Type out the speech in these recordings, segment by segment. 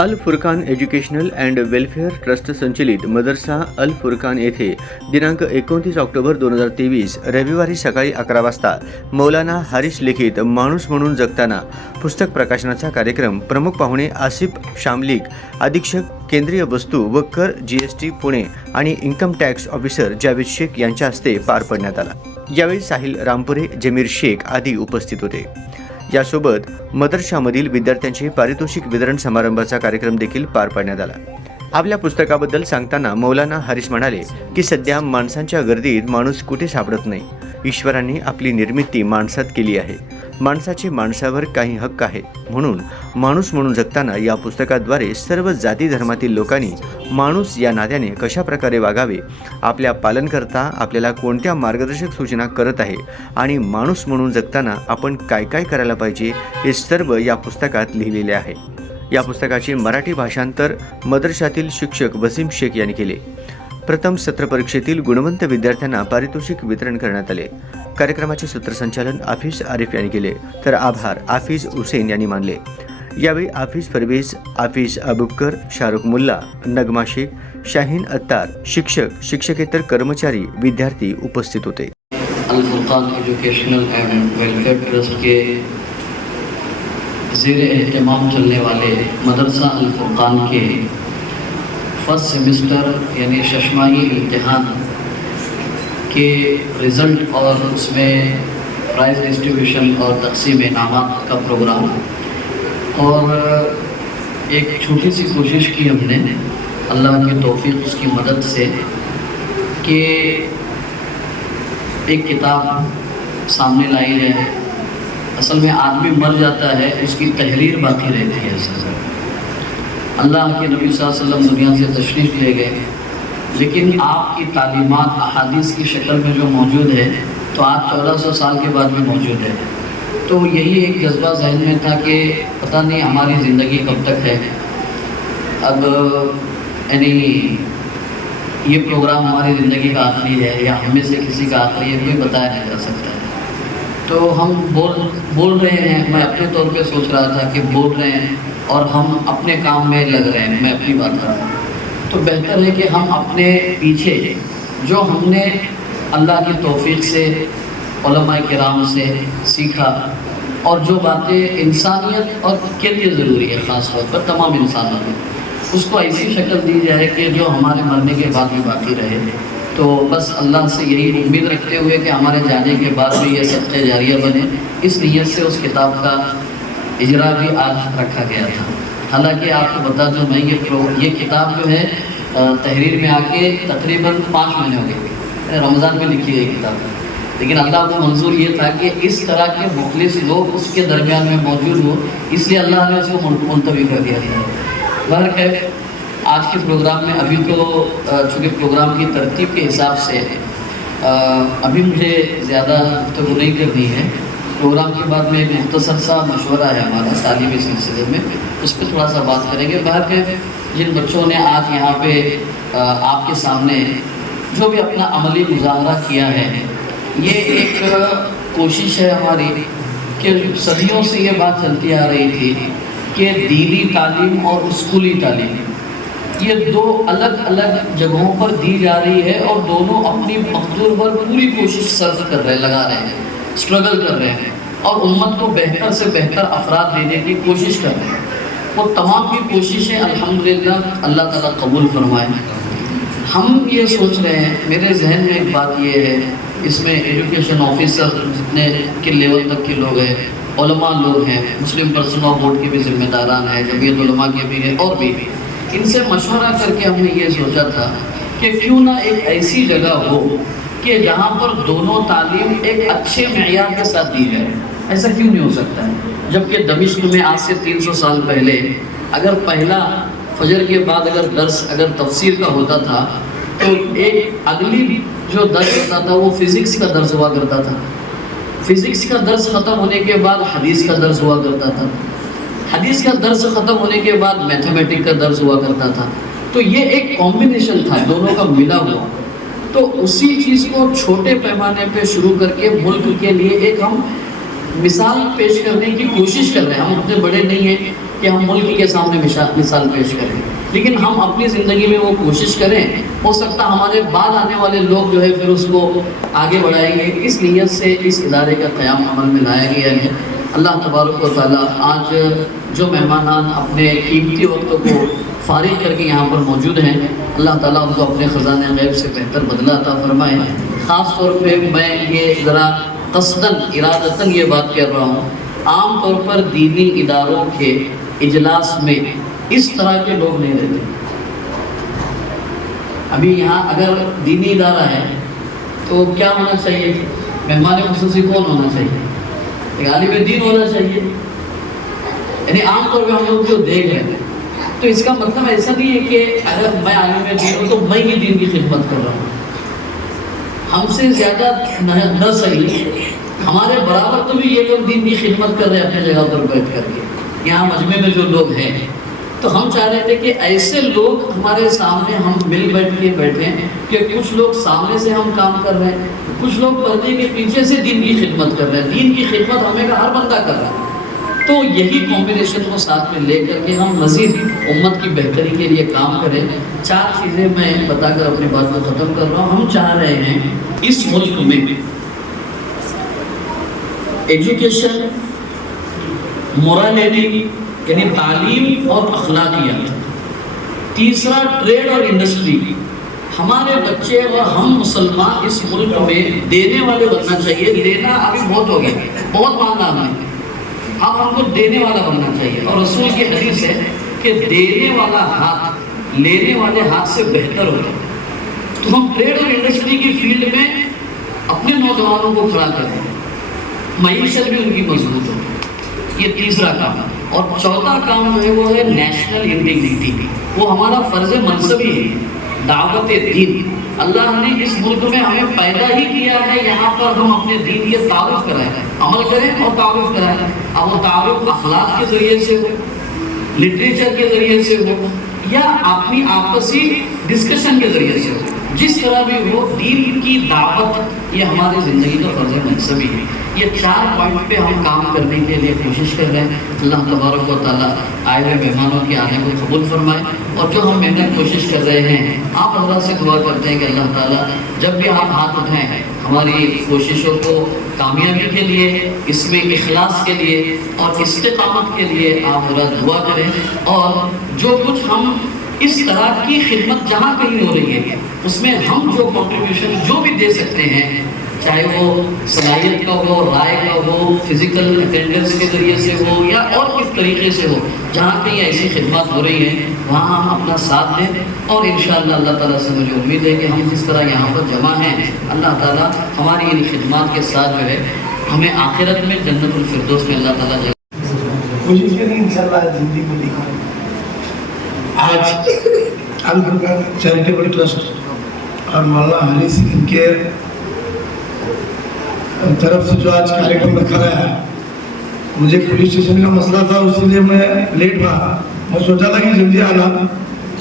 Al Furqan educational and welfare trust संचलित मदरसा अल फुरकान येथे दिनांक 29 ऑक्टोबर 2023 रविवारी सकाळी 11 वाजता मौलाना हारिस लिखित माणूस म्हणून जगताना पुस्तक प्रकाशनाचा कार्यक्रम प्रमुख पाहुणे आसिफ शामलिक, अधीक्षक केंद्रीय वस्तू व कर GST पुणे आणि income tax officer Javed Shaikh यांच्या हस्ते पार पाडण्यात आला। यावेळी साहिल रामपुरे, जमीर शेख आदी उपस्थित होते। यासोबत मदरशामधील विद्यार्थ्यांचे पारितोषिक वितरण समारंभाचा कार्यक्रम देखील पार पाडण्यात आला। आपल्या पुस्तकाबद्दल सांगताना मौलाना हारिस म्हणाले की सध्या माणसांच्या गर्दीत माणूस कुठे सापडत नाही। ईश्वरांनी आपली निर्मिती माणसात केली आहे। माणसाचे माणसावर काही हक्क आहे, म्हणून माणूस म्हणून जगताना या पुस्तकाद्वारे सर्व जाती धर्मातील लोकांनी माणूस या नात्याने कशा प्रकारे वागावे, आपल्या पालनकर्ता आपल्याला कोणत्या मार्गदर्शक सूचना करत आहे आणि माणूस म्हणून जगताना आपण काय काय करायला पाहिजे हे सर्व या पुस्तकात लिहिलेले आहे। या पुस्तकाचे मराठी भाषांतर मदरशातील शिक्षक वसीम शेख यांनी केले। प्रथम सत्र परीक्षेतील गुणवंत विद्यार्थ्यांना पारितोषिक वितरण करण्यात आले। कार्यक्रमाचे सूत्रसंचालन आफिज आरिफ यांनी केले, तर आभार आफिज हुसेन यांनी मानले। यावेळी आफिज परवेज, आफिज अबुबकर, शाहरुख मुल्ला, नगमा शेख, शाहीन अत्तार, शिक्षक, शिक्षकेतर कर्मचारी, विद्यार्थी उपस्थित होते। Al Furqan Educational and Welfare Trust के ज़ेर एहतमाम चलने वाले मदरसा अल फुरकान के फर्स्ट सेमेस्टर यानी शशमाही इम्तिहान के रिज़ल्ट और उसमें प्राइज़ डिस्ट्रीब्यूशन और तकसीम इनामात का प्रोग्राम, और एक छोटी सी कोशिश की हमने अल्लाह की तौफीक उसकी मदद से कि एक किताब सामने लाई जाए। असल में आदमी मर जाता है, उसकी तहरीर बाकी रहती है। अल्लाह के नबी सल्लल्लाहु अलैहि वसल्लम दुनिया से तशरीफ़ ले गए, लेकिन आपकी तालीमात अहादीस की शक्ल में जो मौजूद है तो आज 1400 साल के बाद भी मौजूद है। तो यही एक जज्बा जहन में था कि पता नहीं हमारी ज़िंदगी कब तक है। अब यानी ये प्रोग्राम हमारी ज़िंदगी का आखिरी है या हम में से किसी का आखिरी है, कोई बताया नहीं जा सकता है। तो हम बोल रहे हैं, मैं अपने तौर पे सोच रहा था कि बोल रहे हैं और हम अपने काम में लग रहे हैं, मैं अपनी बात कर रहा हूँ। तो बेहतर है कि हम अपने पीछे जो हमने अल्लाह की तौफीक से उलमाए किराम से सीखा और जो बातें इंसानियत और के लिए ज़रूरी है, ख़ास तौर पर तमाम इंसानों में, उसको ऐसी शक्ल दी जाए कि जो हमारे मरने के बाद भी बाकी रहे। तो बस अल्लाह से यही उम्मीद रखते हुए कि हमारे जाने के बाद भी ये सदक़े जारिया बने, इस नीयत से उस किताब का इजरा भी आज रखा गया था। हालांकि आपको बता दूं, मैं ये किताब जो है तहरीर में आके तकरीबन 5 महीने हो गए। रमज़ान में लिखी गई किताब, लेकिन अल्लाह को मंजूर ये था कि इस तरह के मुखलिस लोग उसके दरमियान में मौजूद हो, इसलिए अल्लाह ने उसको मुंतवी कर दिया था। बहरकैफ आज के प्रोग्राम में अभी तो चूँकि प्रोग्राम की तरतीब के हिसाब से अभी मुझे ज़्यादा गुफ्तगू नहीं करनी है। प्रोग्राम के बाद में एक मुख्तसर सा मशवरा है हमारा तालीमी सिलसिले में, उस पर थोड़ा सा बात करेंगे। बहरकैफ जिन बच्चों ने आज यहाँ पे आपके सामने जो भी अपना अमली मुजाहरा किया है, ये एक कोशिश है हमारी कि सदियों से ये बात चलती आ रही थी कि दीनी तालीम और स्कूली तालीम ये दो अलग अलग जगहों पर दी जा रही है और दोनों अपनी मकदूर पर पूरी कोशिश सर्फ कर रहे हैं, लगा रहे हैं, स्ट्रगल कर रहे हैं और उम्मत को बेहतर से बेहतर अफराद देने की कोशिश कर रहे हैं। वो तमाम की कोशिशें अल्हम्दुलिल्लाह अल्लाह ताला कबूल फरमाए। हम ये सोच रहे हैं, मेरे जहन में एक बात ये है, इसमें एजुकेशन ऑफिसर जितने के लेवल तक के लोग हैं, उलमा लोग हैं, मुस्लिम पर्सनल बोर्ड के भी जिम्मेदारान हैं, जमीयत उलमा के भी हैं, और भी इनसे मशवरा करके हमने ये सोचा था कि क्यों ना एक ऐसी जगह हो कि जहाँ पर दोनों तालीम एक अच्छे मेयार के साथ दी जाए। ऐसा क्यों नहीं हो सकता है? जबकि दमिश्क में आज से 300 साल पहले अगर पहला फजर के बाद अगर तफसीर का होता था तो एक अगली जो दर्स होता था वो फ़िज़िक्स का दर्स हुआ करता था। फ़िज़िक्स का दर्स ख़त्म होने के बाद हदीस का दर्स हुआ करता था। हदीस का दर्स ख़त्म होने के बाद मैथमेटिक्स का दर्स हुआ करता था। तो ये एक कॉम्बिनेशन था दोनों का मिला हुआ। तो उसी चीज़ को छोटे पैमाने पे शुरू करके मुल्क के लिए एक हम مثال پیش کرنے کی کوشش کر رہے ہیں. ہم اتنے بڑے نہیں ہیں کہ ہم ملک کے سامنے مثال پیش کریں, لیکن ہم اپنی زندگی میں وہ کوشش کریں. ہو سکتا ہمارے بعد آنے والے لوگ جو ہے پھر اس کو آگے بڑھائیں گے. اس نیت سے اس ادارے کا قیام عمل میں لایا گیا ہے. اللہ تبارک و تعالیٰ آج جو مہمانان اپنے قیمتی وقت کو فارغ کر کے یہاں پر موجود ہیں, اللہ تعالیٰ ان کو اپنے خزانے غیب سے بہتر بدلہ عطا فرمائے. خاص طور پہ میں یہ ذرا قصداً ارادتاً یہ بات کر رہا ہوں, عام طور پر دینی اداروں کے اجلاس میں اس طرح کے لوگ نہیں رہتے. ابھی یہاں اگر دینی ادارہ ہے تو کیا ہونا چاہیے؟ مہمان خصوصی کون ہونا چاہیے؟ ایک عالم دین ہونا چاہیے. یعنی عام طور پہ ہم لوگ جو دیکھ رہے ہیں, تو اس کا مطلب ایسا نہیں ہے کہ اگر میں عالم دین ہوں تو میں ہی دین کی خدمت کر رہا ہوں. ہم سے زیادہ نہ صحیح, ہمارے برابر تو بھی یہ لوگ دین کی خدمت کر رہے ہیں اپنے جگہ پر بیٹھ کر کے. یہاں مجمع میں جو لوگ ہیں, تو ہم چاہ رہے تھے کہ ایسے لوگ ہمارے سامنے ہم مل بیٹھ کے بیٹھے ہیں کہ کچھ لوگ سامنے سے ہم کام کر رہے ہیں, کچھ لوگ پردے کے پیچھے سے دین کی خدمت کر رہے ہیں. دین کی خدمت ہمیں کا ہر بندہ کر رہا ہے. تو یہی کمبینیشن کو ساتھ میں لے کر کے ہم مزید امت کی بہتری کے لیے کام کریں. 4 چیزیں میں بتا کر اپنی بات کو ختم کر رہا ہوں. ہم چاہ رہے ہیں اس ملک میں ایجوکیشن, مورالٹی یعنی تعلیم اور اخلاقیات, تیسرا ٹریڈ اور انڈسٹری. ہمارے بچے اور ہم مسلمان اس ملک میں دینے والے بننا چاہیے. لینا ابھی بہت ہو گیا, بہت مانگا ہم نے, اب ہم کو دینے والا بننا چاہیے. اور رسول کی حدیث ہے کہ دینے والا ہاتھ لینے والے ہاتھ سے بہتر ہوتا ہے. تو ہم ٹریڈ اور انڈسٹری کی فیلڈ میں اپنے نوجوانوں کو کھڑا کریں, معیشت بھی ان کی مضبوط ہو. یہ تیسرا کام. اور چوتھا کام جو ہے وہ ہے نیشنل انٹیگریٹی. وہ ہمارا فرض منصبی ہے, دعوت دین. اللہ نے اس ملک میں ہمیں پیدا ہی کیا ہے یہاں پر ہم اپنے دین کے تعارف کرائیں, عمل کریں اور تعارف کرائیں. اب وہ تعارف اخلاق کے ذریعے سے ہو, لٹریچر کے ذریعے سے ہو, یا اپنی آپسی ڈسکشن کے ذریعے سے ہو, جس طرح بھی ہو, دین کی دعوت یہ ہماری زندگی کا فرض منصبی ہے. یہ 4 پوائنٹ پہ ہم کام کرنے کے لیے کوشش کر رہے ہیں. اللہ تبارک و تعالیٰ آئے ہوئے مہمانوں کے آنے کو قبول فرمائے. اور جو ہم محنت کوشش کر رہے ہیں, آپ حضرات سے دعا کرتے ہیں کہ اللہ تعالیٰ جب بھی آپ ہاتھ اٹھائیں ہماری کوششوں کو کامیابی کے لیے, اس میں اخلاص کے لیے اور استقامت کے لیے آپ حضرات دعا کریں. اور جو کچھ ہم اس طرح کی خدمت جہاں کہیں ہو رہی ہے, اس میں ہم جو کنٹریبیوشن جو بھی دے سکتے ہیں, چاہے وہ صلاحیت کا ہو, رائے کا ہو, فزیکل اٹینڈنس کے ذریعے سے ہو, یا اور کس طریقے سے ہو, جہاں کہیں ایسی خدمات ہو رہی ہیں وہاں ہم اپنا ساتھ دیں. اور انشاءاللہ اللہ تعالیٰ سے مجھے امید ہے کہ ہم جس طرح یہاں پر جمع ہیں, اللہ تعالیٰ ہماری ان خدمات کے ساتھ جو ہے ہمیں آخرت میں جنت الفردوس میں اللہ تعالیٰ کوشش کریں انشاءاللہ زندگی کو دکھائیں. آج الفرقان چیریٹیبل ٹرسٹ اور مولانا حری ان کے طرف سے جو آج کاریکرم رکھا گیا ہے, مجھے پولیس اسٹیشن کا مسئلہ تھا, اسی لیے میں لیٹ رہا. میں سوچا تھا کہ جلدی آنا,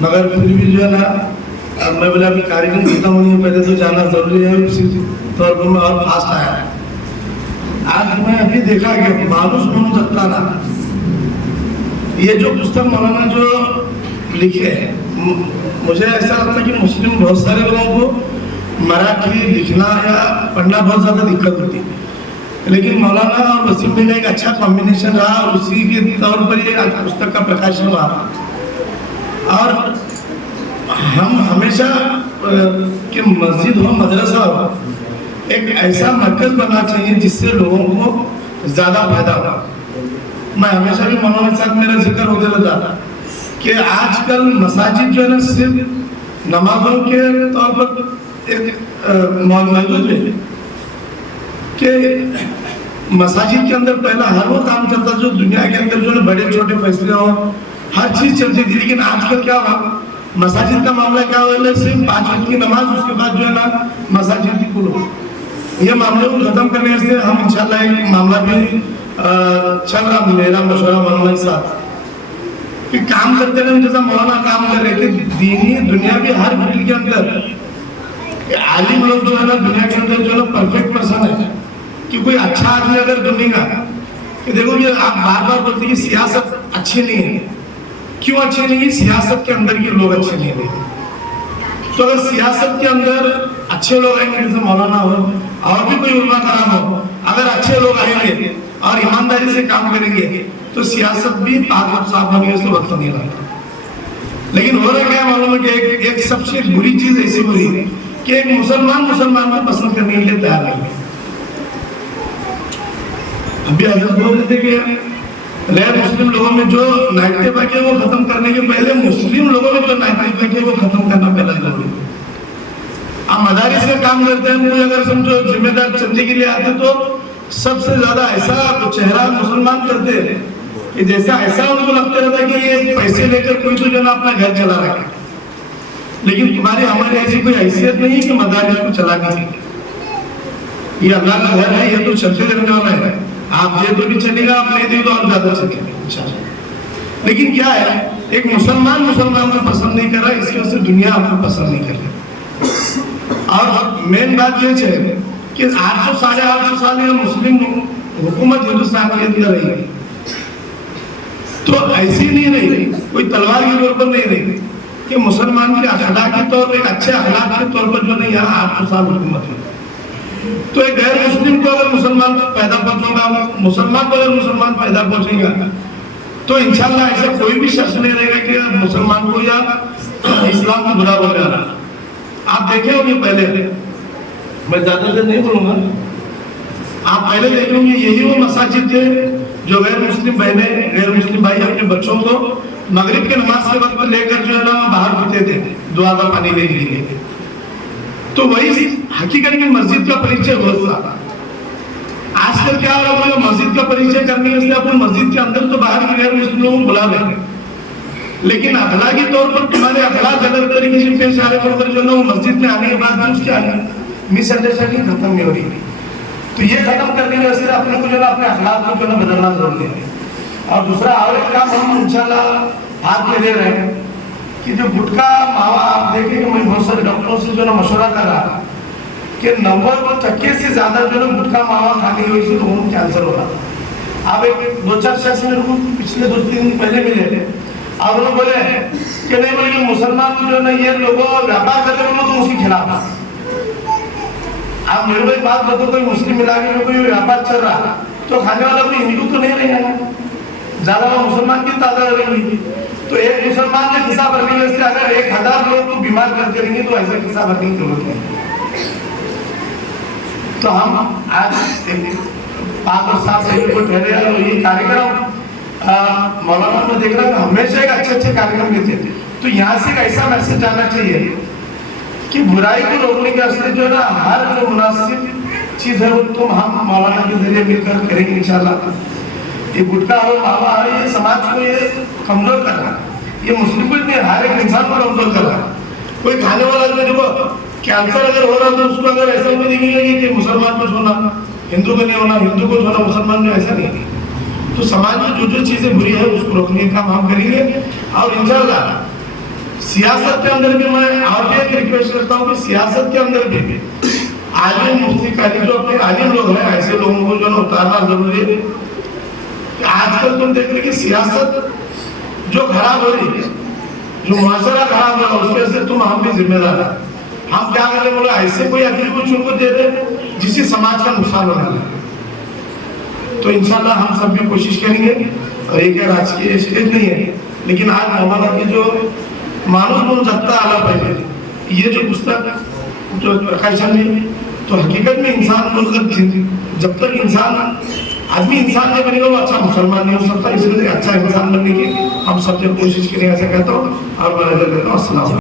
مگر پھر بھی جو ہے نا میں بولا ابھی کاریکرم ختم ہونی ہے, پہلے تو جانا ضروری ہے, اسی طور پر میں اور فاسٹ آیا. آج میں ابھی دیکھا کہ مانوس بن سکتا نا, یہ جو پستک مولانا جو لکھے, مجھے ایسا لگتا ہے کہ مسلم بہت سارے لوگوں کو مراٹھی لکھنا یا پڑھنا بہت زیادہ دقت ہوتی ہے, لیکن مولانا اور وسیم بھائی کا ایک اچھا کمبینیشن رہا اور اسی کے طور پر یہ آج پستک کا پرکاشن ہوا. اور ہم ہمیشہ کہ مسجد ہو, مدرسہ ہو, ایک ایسا مرکز بننا چاہیے جس سے لوگوں کو زیادہ فائدہ ہو. میں ہمیشہ بھی مولانا کے ساتھ میرا ذکر ہوتے رہتا کہ آج کل مساجد جو ہے نا صرف نمازوں کے طور پر ایک موجود ہے کہ مساجد کے اندر پہلا ہر وہ کام چلتا جو دنیا کے اندر جو ہے بڑے چھوٹے فیصلے ہوں, ہر چیز چلتی تھی. لیکن آج کل کیا ہوا, مساجد کا معاملہ کیا ہوا, صرف 5 وقت کی نماز, اس کے بعد جو ہے نا مساجد کی کھولو. یہ معاملے کو ختم کرنے سے ہم انشاءاللہ ایک معاملہ بھی چل رہا, میرا مشورہ مولانا کے ساتھ کہ کام کرتے رہے جیسا مولانا کام کر رہے کہ دینی دنیاوی ہر فیلڈ کے اندر عالم لوگ جو ہے نا دنیا کے اندر جو ہے نا پرفیکٹ پرسن ہے, कि कोई अच्छा आदमी अगर ढूंढेगा कि देखो ये आप बार बार बोलते हैं कि सियासत अच्छी नहीं है, क्यों अच्छी नहीं है? सियासत के अंदर के लोग अच्छे नहीं है। तो अगर सियासत के अंदर अच्छे लोग आएंगे, जैसे मौलाना हो और भी कोई उलमा कराम हो, अगर अच्छे लोग आएंगे और ईमानदारी से काम करेंगे तो सियासत भी पाक और साफ होने से वक्त नहीं रहता। लेकिन हो रहा क्या मालूम है कि एक सबसे बुरी चीज ऐसी हो रही है कि एक मुसलमान को पसंद करने के लिए तैयार नहीं है। अभी हजरत बोल रहे थे कि गैर मुस्लिम लोगों में जो नाइटिव है वो खत्म करने के पहले मुस्लिम लोगों में जो नाइटिव है वो खत्म करना पहला जरूरी है। आप मदारिस में काम करते हैं, कोई अगर समझो जिम्मेदार चंदे के लिए आते तो सबसे ज्यादा ऐसा चेहरा मुसलमान करते हैं कि जैसा ऐसा उनको लगता रहता है कि ये पैसे लेकर कोई तो जो ना अपना घर चला रहा है। लेकिन तुम्हारी हमारी ऐसी कोई हैसियत नहीं कि मदारिस को चलाने की। ये अल्लाह का घर है, ये तो चलते रहने वाला है। आप दे तो भी चलेगा, आप नहीं दे तो और ज्यादा चलेगा। लेकिन क्या है, एक मुसलमान को पसंद नहीं कर रहा, इसकी वजह से दुनिया आपको पसंद नहीं कर रही। और मेन बात ये है कि 800 साढ़े 800 साल ये मुस्लिम हुकूमत हिंदुस्तान के अंदर रही, तो ऐसी नहीं रही, कोई तलवार के तौर पर नहीं रही कि मुसलमान के अखलाक के तौर पर, अच्छे अखलाक के तौर पर जो नहीं यहाँ 800 साल हुकूमत है। तो एक गैर मुस्लिम को अगर मुसलमान पैदा पहुंचेगा, मुसलमान को अगर मुसलमान पैदा पहुंचेगा तो इंशाल्लाह ऐसा कोई भी शख्स नहीं रहेगा कि मुसलमान को या इस्लाम को बुरा बोल रहा। आप देखे होंगे पहले, मैं ज्यादा देर नहीं बोलूंगा, आप पहले देखे होंगे यही वो मसाजिद थे जो गैर मुस्लिम बहनें, गैर मुस्लिम भाई अपने बच्चों को मगरिब के नमाज के वक्त लेकर जो है ना बाहर पीते थे दुआ का पानी लेने के लिए। तो वही हकीकत में मस्जिद का परिचय होता। आजकल क्या हो रहा है, मस्जिद का परिचय करने के लिए अपन मस्जिद के अंदर तो बाहर के गैर मुस्लिम लोगों को बुला लेंगे, लेकिन अखलाकी तौर पर तुम्हारे अखलाक अलग तरीके से पेश आ रहे पर जो ना वो मस्जिद में आने के बाद उसके मिसअंडरस्टैंडिंग खत्म नहीं हो रही। तो ये खत्म करने के लिए अपने को जो ना अपने अखलाक को जो ना बदलना जरूरी है। और दूसरा और एक काम हम इंशाल्लाह हाथ में ले रहे हैं कि जो गुटखा मावा, आप देखें कि मैं बहुत सारे डॉक्टरों से जो ना मशवरा कर रहा कि 90% से ज्यादा जो ना गुटखा मावा खाने की वजह से लोगों को कैंसर हो रहा। आप एक 2-4 शख्स मेरे को पिछले 2-3 दिन पहले मिले और उन्होंने बोले कि नहीं, बोले मुसलमान जो ना ये लोगों व्यापार करते बोलो तो उसके खिलाफ। आप मेरे को एक बात बताओ, कोई मुस्लिम मिला के कोई व्यापार चल रहा तो खाने वाला कोई हिंदू तो नहीं रहेगा ना, ज्यादा मुसलमान की तादाद रहेगी। तो एक मुसलमान का हिस्सा भरने से अगर 1000 लोग को बीमार कर करेंगे तो ऐसा हिस्सा भरने की जरूरत है। तो हम आज 5 और 7 तारीख को ठहरे और ये कार्यक्रम मौलाना में देख रहा हूँ हमेशा एक अच्छे कार्यक्रम देते थे। तो यहाँ से एक ऐसा मैसेज जाना चाहिए कि बुराई को रोकने के वास्ते जो है ना हर जो मुनासिब चीज है वो तुम हम मौलाना के जरिए मिलकर करेंगे इंशाल्लाह। ये गुटखा हो मावा है, ये समाज को ये कमजोर कर रहा है, ये मुस्लिम को नहीं हर एक इंसान को कमजोर कर रहा है। कोई खाने वाला जो देखो कैंसर अगर हो रहा तो उसको अगर ऐसा नहीं दिखेगा कि मुसलमान को छोड़ना हिंदू को नहीं होना, हिंदू को छोड़ना मुसलमान में, ऐसा नहीं। तो समाज में जो जो चीजें बुरी है उसको रोकने का काम हम करेंगे। और इंशाल्लाह सियासत के अंदर भी मैं और भी एक रिक्वेस्ट करता हूँ कि सियासत के अंदर भी आलिम मुफ्ती कारी जो अपने आलिम लोग हैं ऐसे लोगों को जो उतारना जरूरी है। आजकल तुम देख रहे कि सियासत जो खराब हो रही है, जो मुआशरा खराब हो रहा है उसके से तुम हम भी जिम्मेदार है। हम क्या करें, बोला ऐसे कोई अदली कुछ उनको दे दे जिससे समाज का नुकसान होने वाला है। तो इंशाल्लाह हम सब भी कोशिश करेंगे। और एक राजकीय स्टेज नहीं है, लेकिन आज मौलाना की जो मानुस म्हणून जगता आला पाहिजे ये जो पुस्तक जो प्रकाशन में, तो हकीकत में इंसान बोलकर जब तक इंसान आदमी इंसान नहीं बनेगा वो अच्छा मुसलमान नहीं हो सकता। इसलिए अच्छा इंसान बनने की हम सब जब कोशिश करें, ऐसा कहता हूँ और मैं देता हूँ। अस्सलाम।